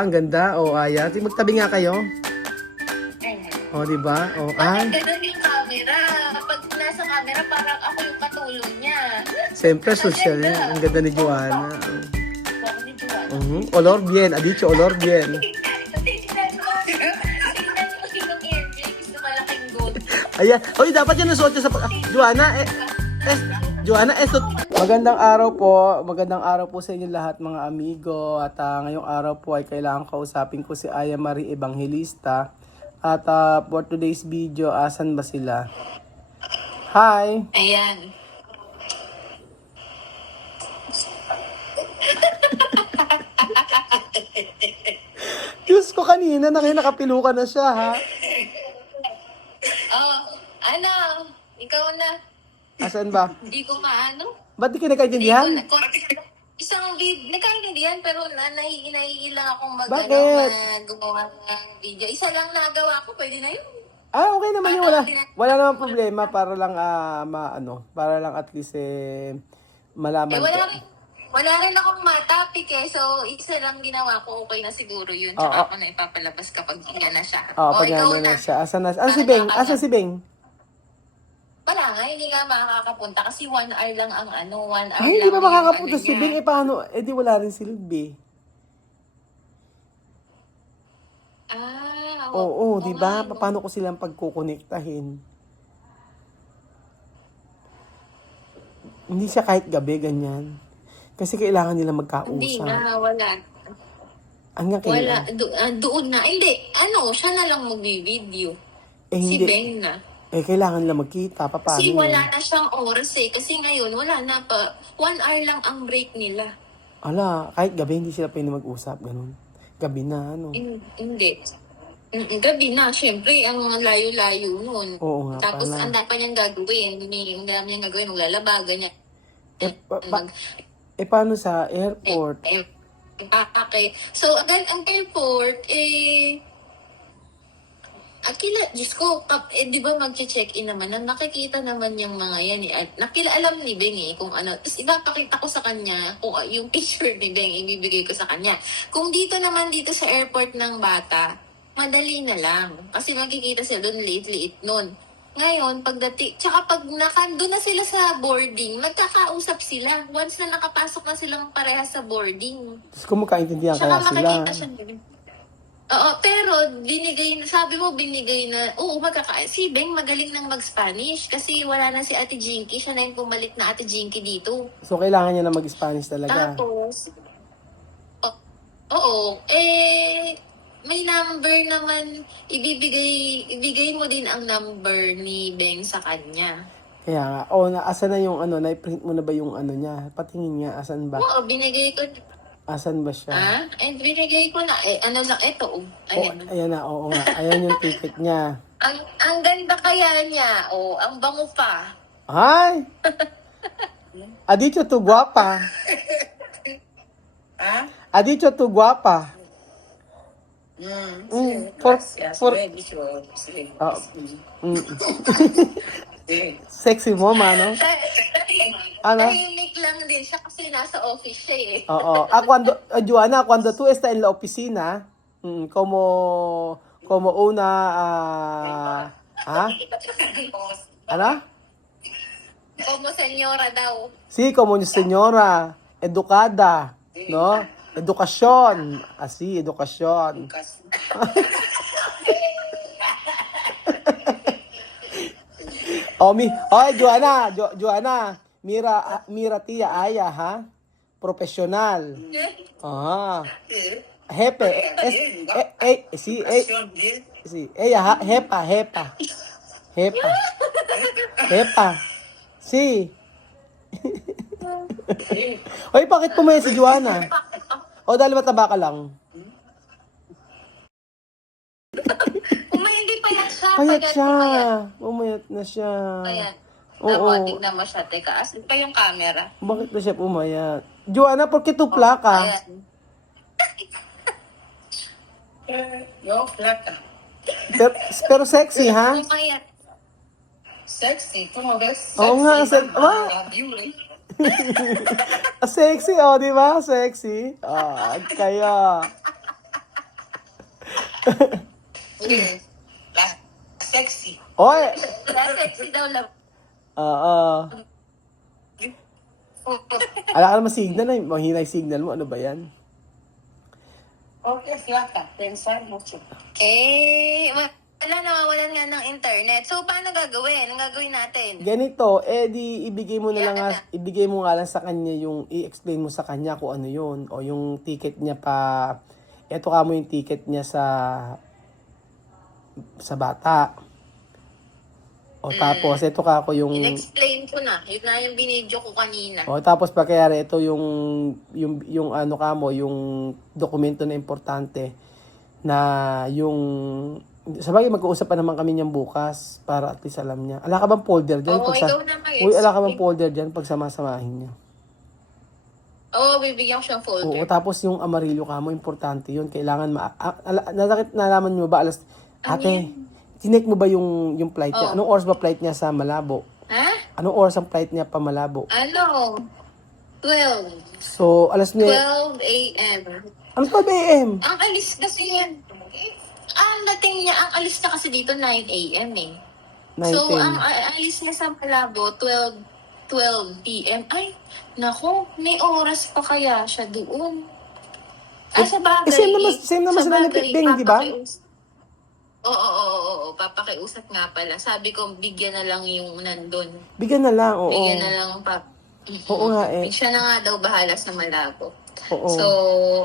Ang ganda. O, Aya. Magtabi nga kayo. O, di ba? O, Bakit ganun yung camera? Pag nasa camera, parang ako yung katulong niya. Siyempre, social yan. Ang ganda ni Joanna. Ako ni Joanna. Olor bien. Ha dicho, olor bien. Tingnan mo sinong MJ, gusto malaking gold. Ayan. Oy, dapat yan nasuot niya sa... Joanna, Joanna, magandang araw po. Magandang araw po sa inyo lahat mga amigo. At ngayong araw po ay kailangan kausapin ko si Aya Marie Evangelista. At for today's video, asan ba sila? Hi! Ayan. Diyos ko, kanina nakapilukan na siya, ha? Oh, ano? Ikaw na. Asan ba? Hindi ko maano. Ba't di ka nakaintindihan? Isang nagkaintindihan pero naiilang akong Bakit? gumawa ng video. Isa lang nagawa ko, pwede na yun. Okay naman yun. Wala namang problema para lang, para lang at least malaman Wala rin akong matapik so isa lang ginawa ko, okay na siguro yun. Tsaka ako na ipapalabas kapag yan na siya. Pag ikaw na siya. Asan si Beng? Asan si Beng? Wala nga, hindi nga makakapunta kasi 1 hour lang ang 1 hour Ay, hindi lang ba makakapunta yung si Beng? Paano? Di wala rin silbi. Oo, di ba? Paano ko silang pagkukonektahin? Hindi siya kahit gabi, ganyan. Kasi kailangan nila magkausap. Hindi nga, wala. Hanggang Wala, kailan? doon na. Hindi, siya na lang mag-video. Si Hindi. Beng na. Kailangan nila magkita. Paano Kasi yun? wala na siyang oras Kasi ngayon, wala na pa. 1 hour lang ang break nila. Ala, kahit gabi hindi sila pwede mag-usap, ganun. Gabi na, Hindi. Gabi na, syempre, ang layo-layo nun. Oo nga Tapos, pala. ang dapat niyang gagawin, ang dami niyang gagawin, maglalaba, ganyan. Paano sa airport? Okay. So, again, ang airport, Diyos ko, di ba mag-check-in naman, nakikita naman yung mga yan at alam ni Beng kung ano. Tapos ipapakita ko sa kanya, kung yung picture ni Beng, ibibigay ko sa kanya. Kung dito sa airport ng bata, madali na lang. Kasi makikita sila doon, liit-liit nun. Ngayon, pagdating, tsaka pag doon na sila sa boarding, magkakausap sila. Once na nakapasok na silang parehas sa boarding. Tapos kung magkaintindihan kaya sila. Makikita siya. Oo, pero sabi mo binigay na, si Beng magaling nang mag-Spanish kasi wala na si Ate Jinky, siya na yung pumalit na Ate Jinky dito. So, kailangan niya na mag-Spanish talaga. Tapos, may number naman, ibigay mo din ang number ni Beng sa kanya. Kaya nga, asan na yung na-print mo na ba yung niya? Patingin niya, asan ba? Oo, binigay ko. Asan ba siya? And binigay ko na, ito. Ayan na, oo nga. Ayan yung ticket niya. Ang ganda kaya niya, ang bango pa. Ay! Adicho tu guapa. Adicho tu guapa. Sexy mo, no? Ano? Tahimik lang din siya kasi nasa office siya Oo. Joanna, cuando tú estás en la oficina, como una, Ano? Como senyora daw. Sí, como señora, educada, no? Edukasyon. Así, edukasyon. Joanna, mira tia Aya, ha? Profesional. Jefe, sí, ella, jepa. Sí. Oy, bakit pumayat si Joanna? Dahil mataba ka lang. Hindi payat siya. Payat siya. Pumayat na siya. Payat. Oo. Tignan mo siya. Teka, asan pa yung camera? Bakit na siya pumayat? Joanna, porque tu plaka? Ayan. Yo, flaca. Pero sexy, ha? Pumayat. Sexy, ¿cómo ves? Oo nga, Beauty. Sexy, di ba? Sexy. Kaya. Yes. Sexy. Oy! Sexy daw lang. Oo. Ala ka naman signal na. Mahina yung signal mo. Ano ba yan? Okay, flaca. Pensar mucho. Wala, nawawalan nga ng internet. So, paano gagawin? Anong gagawin natin? Ganito, di ibigay mo na lang, ibigay mo nga lang sa kanya yung, i-explain mo sa kanya kung ano yun. O yung ticket niya pa, eto ka mo yung ticket niya sa bata. O tapos, eto ka ko yung, In-explain ko na. Yun na yung binidyo ko kanina. o tapos pagkayari, ito yung ano ka mo, yung dokumento na importante, na yung, sabagay mag-uusap pa naman kami niyan bukas para at least alam niya. Ala ka bang folder dyan? Oo, ikaw na mag-explain. Uy, ala ka bang folder dyan pag sama-samahin niya? Oo, bibigyan ko siyang folder. Oo, tapos yung amarillo ka mo, importante yun. Kailangan nalaman mo ba ate, tinek mo ba yung flight niya? Oh. Anong oras ba flight niya sa Malabo? Ha? Anong oras ang flight niya pa Malabo? Ano? 12. So, alas 9. 12 a.m. Ano 12 a.m.? Ang alis kasi yan. Ang dating niya, ang alis niya kasi dito 9 a.m. eh. 9, So, 10. ang alis niya sa Malabo, 12 p.m. Ay, nako, may oras pa kaya siya doon. Ay, sa bagay. same naman sa sila ni bagay, Bing, di ba? Oo, papakiusap nga pala. Sabi ko, bigyan na lang yung nandun. Bigyan na lang, oo. Bigyan na lang Oo nga eh. Siya na nga daw bahala sa Malabo. Oo. So,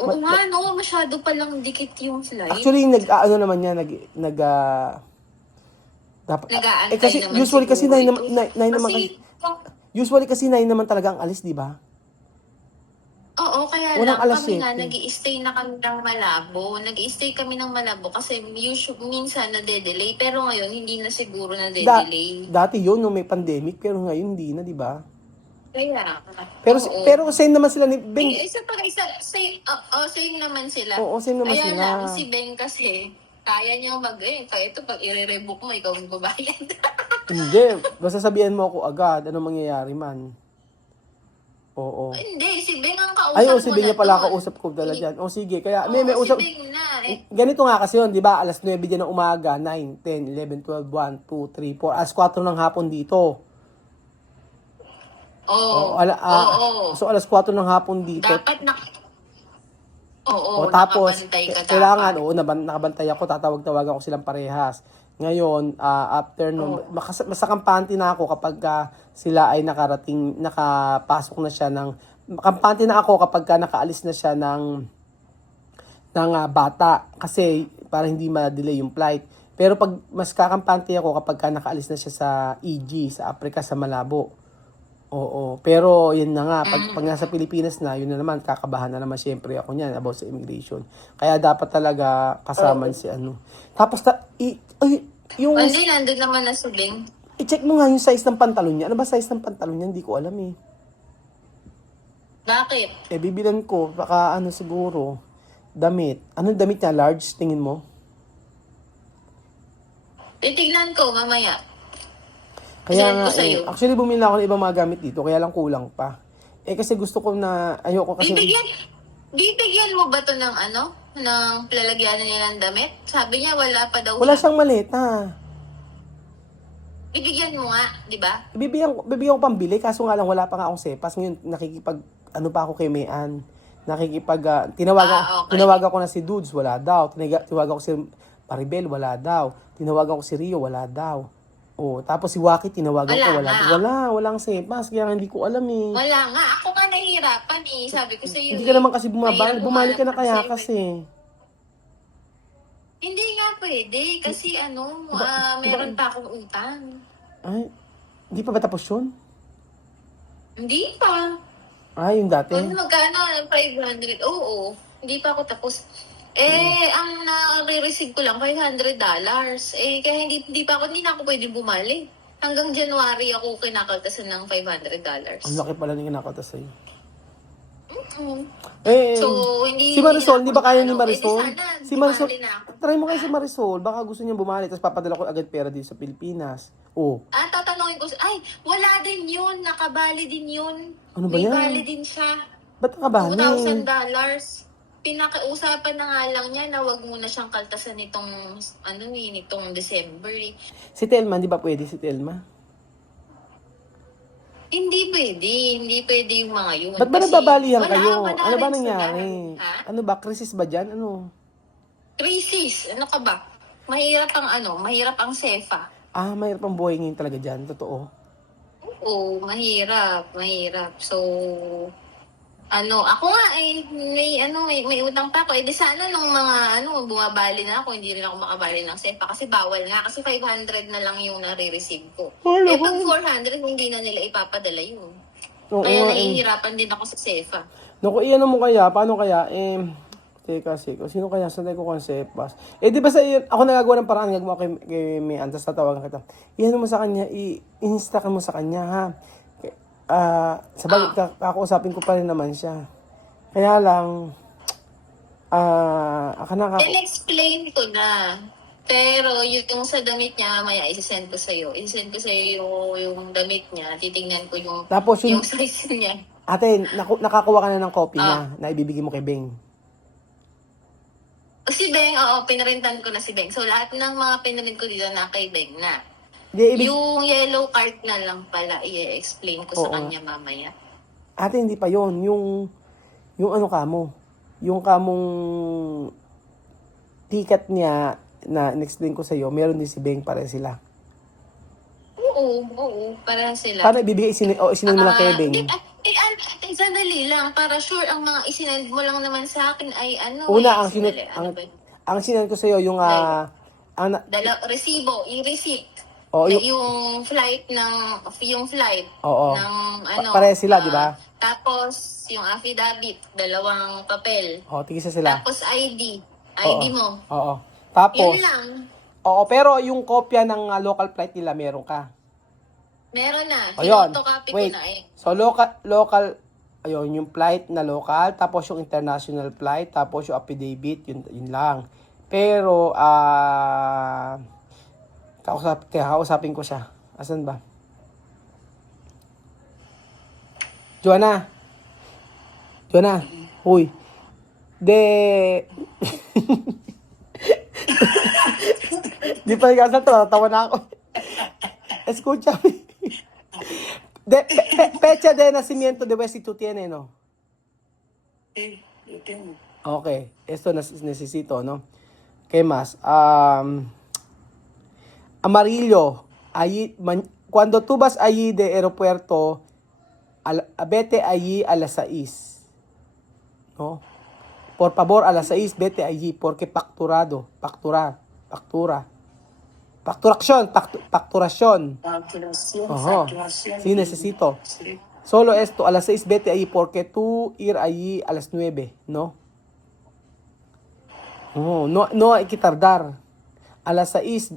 oo nga, no, masyado palang dikit yung flight. Actually, ano naman yan, dapat, Nag-aantay kasi naman usually kasi siguro 9 naman, ito. 9 naman kasi, usually kasi 9 naman talaga ang alis, di ba? Oo, kaya Walang lang alas kami nga, 7. nag-i-stay na kami ng Malabo. Nag-i-stay kami ng Malabo kasi minsan nade-delay. Pero ngayon, hindi na siguro nade-delay. Dati yun, nung may pandemic, pero ngayon hindi na, di ba? Kaya, Pero same naman sila ni Beng. same naman sila. Oo, same naman Kaya sila. lang, si Ben kasi, kaya niya kaya ito, pag i-revoke mo, ikaw ang babayad. Hindi, basta sabihan mo ako agad, anong mangyayari man. Oo. Hindi, si Ben ang kausap Ay, mo si Beng na niya pala doon. kausap ko dala dyan. O sige, kaya Oo, may usap. si Ben na. Ganito nga kasi yun, di ba? Alas 9 dyan ng umaga, 9, 10, 11, 12, 1, 2, 3, 4, alas 4 ng hapon dito. Oo. So alas 4 ng hapon dito. Dapat Tapos, nakabantay ka kailangan, dapat. nakabantay ako, tatawag-tawagan ko silang parehas. Ngayon, after nung, masakampante na ako kapag sila ay nakapasok na siya kampante na ako kapag nakaalis na siya ng bata. Kasi, para hindi ma-delay yung flight. Pero pag mas kakampante ako kapag nakaalis na siya sa EG, sa Africa, sa Malabo. Oo. Pero, yun na nga, pag nasa Pilipinas na, yun na naman, kakabahan na naman syempre ako niyan about sa immigration. Kaya dapat talaga kasama si ano. Tapos, Hindi, nandun naman na si Ben. i-check mo nga yung size ng pantalon niya. Ano ba size ng pantalon niya? Hindi ko alam eh. Bakit? Bibilan ko, baka siguro, damit. Anong damit niya? Large, tingin mo? Titignan ko mamaya. Kaya Send nga ko sa'yo. actually bumili ako ng ibang mga gamit dito, kaya lang kulang pa. Kasi gusto ko na, ayoko kasi... Bibigyan mo ba to ng ng lalagyan niya ng damit? Sabi niya wala pa daw Wala siya. siyang maleta. Bibigyan mo nga, di ba? Bibigyan ko pambili, kaso nga lang wala pa nga akong sepas. Ngayon, pa ako kay Mayan. Tinawagan ko na si Dudes, wala daw. Tinawagan ko si Maribel, wala daw. Tinawagan ko si Rio, wala daw. Tapos si Waki, tinawagan ko, wala. Walang sepas, kaya hindi ko alam eh. Wala nga. Ako nga nahihirapan eh. Sabi ko sa iyo. Hindi ka naman kasi mahirap bumalik ka na humanap kaya ng kasi. Hindi nga pwede. Kasi meron pa akong utang. Ay, hindi pa ba tapos yun? Hindi pa. Yung dati? Magkano? 500. Oo. Hindi pa ako tapos. Ang nare-receive ko lang $500. Kaya hindi na ako pwede bumalik. Hanggang January ako kinakaltasan ng $500. Ang laki pala ng kinakatas sa'yo. So, hindi... Si Marisol, di ba kaya ni di Marisol? sana, Si Marisol, bumali na ako. try mo kayo si Marisol. Baka gusto niya bumalik, tapos papadala ko agad pera dito sa Pilipinas. Tatanungin ko wala din yun. Nakabali din yun. Ano ba yan? May bali din siya. Ba't nakabali? $2,000. Pinakiusapan na nga lang niya na wag muna siyang kaltasan nitong December. Si Telma, di ba pwede si Telma? Hindi pwede yung mga yun. Ba't ba Kasi nagbabalihan wala, kayo? wala Ano ba rin nangyari? sila. Ha? Ano ba? Krisis ba dyan? Ano? Crisis, ano ka ba? Mahirap ang SEFA. Ah, mayroon pang buhay ngayon talaga dyan. Totoo. Oo, mahirap. So, ako nga may utang pa ako. Di sana nung mga bumabali na ako, hindi rin ako makabali ng SEPA kasi bawal nga. Kasi 500 na lang yung nare-receive ko. Wala Pag ko. 400, hindi na nila ipapadala yun. Oo Kaya nga, nahihirapan din ako sa SEPA. Naku, iyan mo kaya? Paano kaya? Teka, sino kaya? Saan tayo kukuha ng sepas? Di ba ako nagagawa ng paraan, gagawa kay May Antas, tatawagan kita. Iyan mo sa kanya, i-instakan mo sa kanya, ha? Sabagay, kakausapin ko pa rin naman siya. Kaya lang, Explain ko na. Pero yung sa damit niya, maya isisend ko sa'yo. Isisend ko sa'yo yung damit niya. Titingnan ko Tapos yung size niya. ate, nakakuha ka na ng copy niya na ibibigay mo kay Beng. Si Beng, pinarintan ko na si Beng. So, lahat ng mga pinarint ko dito na kay Beng na. Yung yellow card na lang pala, i-explain ko sa kanya mamaya. Ate, hindi pa yon. Yung ano kamo. Yung kamong ticket niya na in-explain ko sa'yo, meron din si Beng, para sila. Oo, para sila. Paano ibibigay? Isinend mo lang kay Beng? Sandali lang. Para sure, ang mga isinend mo lang naman sa akin ay Una, ang ang sinend ko sa'yo, yung resibo, i-receipt. Oh, Yung flight. Oo. Ng Pareha sila, di ba? Tapos, yung affidavit, 2 papel. Tigisa sila. Tapos ID Oo. mo. Oo. Tapos, Yun lang. oo, pero yung kopya ng local flight nila, meron ka. Meron na. Ayun. Pinotocopy ko Wait. na eh. So, local, ayun, yung flight na local, tapos yung international flight, tapos yung affidavit, yun lang. Pero, kakausapin ko siya. Asan ba? Joanna, huy. Di pa nagkasa, tawa na ako. Escúchame. Fecha de nacimiento de Wesley tú tienes, ¿no? Sí, yo tengo. Okay, esto necesito, ¿no? ¿Qué más? Amarillo. Cuando tú vas allí de aeropuerto, vete allí a las 6. ¿No? Por favor, a las 6, vete allí porque facturado. Factura. Facturación. Ajá. Sí, necesito. Sí. Solo esto, a las 6 vete ahí porque tú ir allí a las 9, ¿no? No hay que tardar. A las 6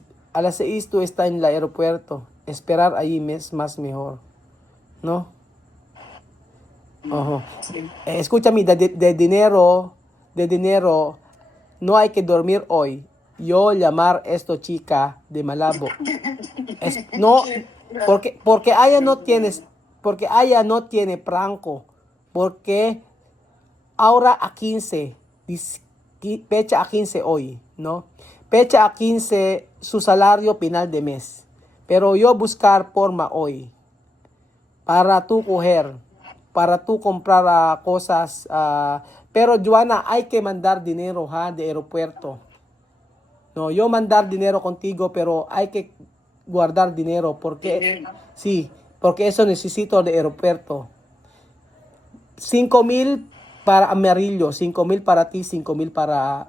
tú estás en el aeropuerto. Esperar allí es más mejor, ¿no? Ajá. Sí. Escúchame, de dinero, no hay que dormir hoy. Yo llamar esto chica de Malabo. No, porque ella no tiene franco. Porque ahora a 15, fecha a 15 hoy, ¿no? Fecha a 15 su salario final de mes. Pero yo buscar forma hoy para tú coger, para tú comprar cosas. Pero Joanna, hay que mandar dinero de aeropuerto. No, yo mandar dinero contigo, pero hay que guardar dinero porque porque eso necesito de aeropuerto. 5,000 para Amarillo, 5,000 para ti, 5,000 para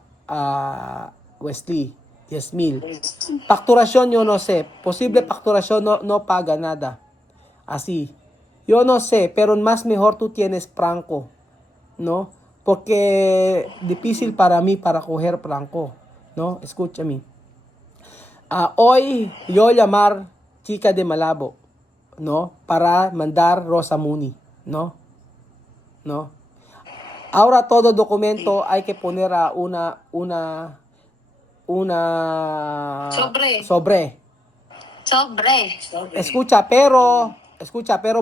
Wesley, 10,000. Facturación yo no sé, posible facturación no paga nada. Así. Yo no sé, pero más mejor tú tienes franco, ¿no? Porque difícil para mí para coger franco. ¿No? Escúchame. Hoy yo llamar chica de Malabo, ¿no? Para mandar Rosamuni, ¿no? ¿No? Ahora todo documento hay que poner una sobre. Escucha, pero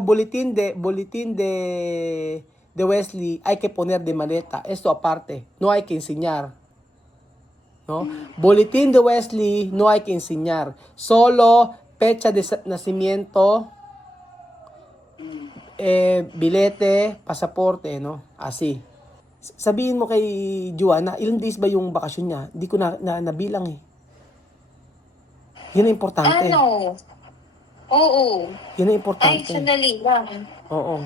boletín de Wesley hay que poner de maleta. Esto aparte, no hay que enseñar. ¿No? Boletín de Wesley no hay que enseñar. Solo fecha de nacimiento, bilete, pasaporte, no? Así. Sabihin mo kay Joanna, ilang days ba yung bakasyon niya? Hindi ko nabilang eh. Yun ang importante. Ano? Oo. Yun ang Ay, importante. sandali lang. Oo.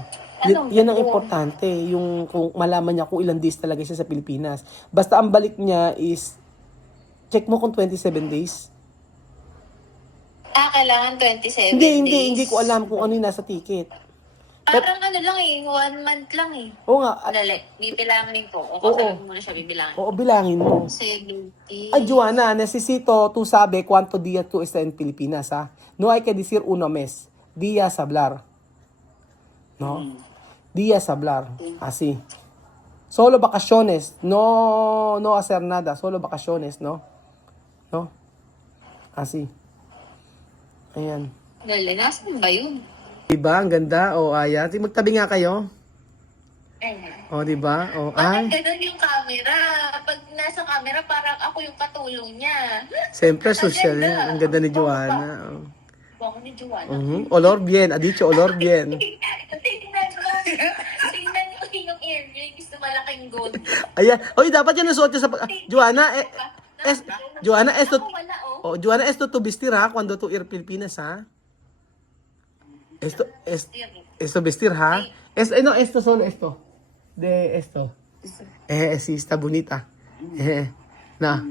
Anong Yan ang ganun? importante. Yung kung malaman niya kung ilang days talaga siya sa Pilipinas. Basta ang balik niya is, check mo kung 27 days. Kailangan 27 days. Hindi ko alam kung ano yung nasa ticket. Parang ano lang 1 month lang eh. Oo nga. Dali, bibilangin ko. O Oo. sabi mo na siya bibilangin. Oo, bilangin mo. 70. Ay, Joanna, necesito tú sabe cuánto días tú estás en Pilipinas, ha? No hay que decir uno mes. Días hablar. ¿No? Días hablar. Así. Solo vacaciones. No hacer nada. Solo vacaciones, ¿no? ¿No? Así. Ayan. Dali, nasan ba yun? Diba? Ang ganda. O, ayan. Magtabi nga kayo. O, diba? O, ay. Bakit ganun yung camera? Pag nasa camera, parang ako yung katulong niya. Siyempre, social Ang yan. ganda. Ang ganda ni Joanna. O. Bango ni Joanna. Olor bien. Ha dicho, olor bien. Tingnan mo. Tingnan nyo yung earrings na malaking gold. Ayan. Oy, dapat yan nasuot niya sa... Joanna, Joanna, esto... Ako wala, Oh, Joanna, esto tu vestir, ha? Cuando tu ir Pilipinas, ha? Esto vestir, ha? No, esto solo, esto. De esto. Sí, está bonita. Na.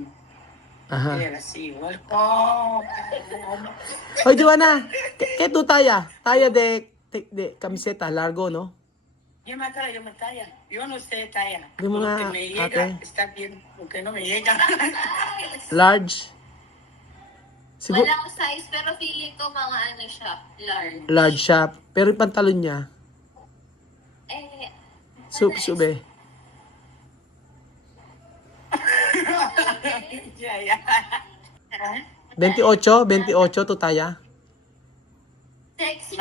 Ajá. Era así, igual. Oh. Oy, Joanna, ¿qué tu talla? Talla de camiseta, largo, ¿no? Yo me talla. Yo no sé talla. Di mo Lo nga, que me llega ate. está bien. Lo que no me llega. Large. Siguro, Walang size, pero feeling ko mga ano siya, large. large shop. Pero yung pantalon niya, sube. Ya. 28 tu talla. Sexy.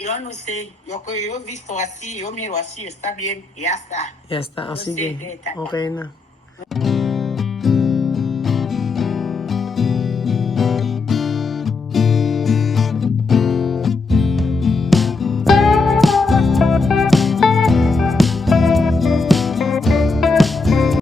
Yo no sé. Yo he visto así, yo miro así, está bien, ya está. Ya está, No sige. sé, Okay na.